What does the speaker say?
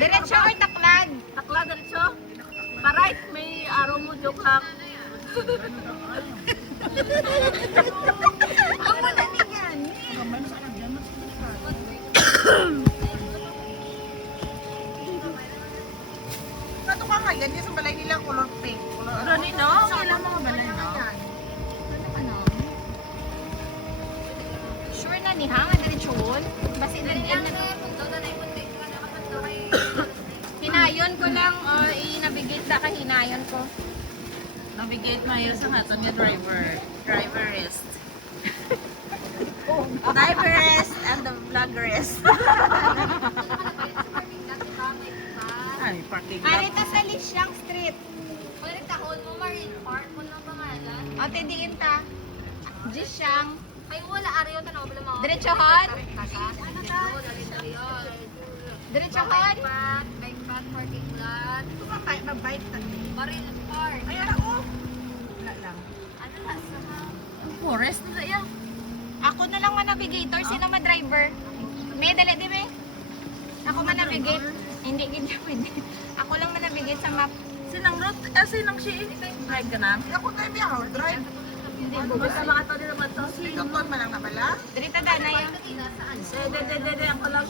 Diretso or taklad? Takla diretso. Pa-right, may araw mo, joke lang. Ang madali yan. Kato ka nga, yan yung sa balay nila color pink. Rani, no? Kailan mga balay, no? Ano? Sure na ni ha? Madiretsoon? Basta din hinayon ko lang o i-navigate na kahinayon ko. Navigate mayo sa nga nga driver. Driverist. Driverist and the vloggerist. Ay, parking lot. Arita sa Lisyang Street. Balik tahon mo, Marine Park. Kung ang pangalan. O, tidiin ta. Jisyang. Ay, wala. Ariyo, tanong mo lang mga. Diretsohon? Ano ta? Diretsohon? Bike path, parking lot. Mabait na. Marine Park. Ay, ako. Wala lang. Ano na sa Forest na yan. Ako na lang ma-navigator. Sino ma-driver? May, dali di may. Ako ma-navigate. Hindi, hindi pwede. Ako lang ma-navigate sa map. Sinang route? Sinang siya? Drive ka na? Ako tayo may hour drive. Hindi, basta mga to din naman to. Ikaw man lang na bala. Dirita danay. Saan? Dede, ako lang.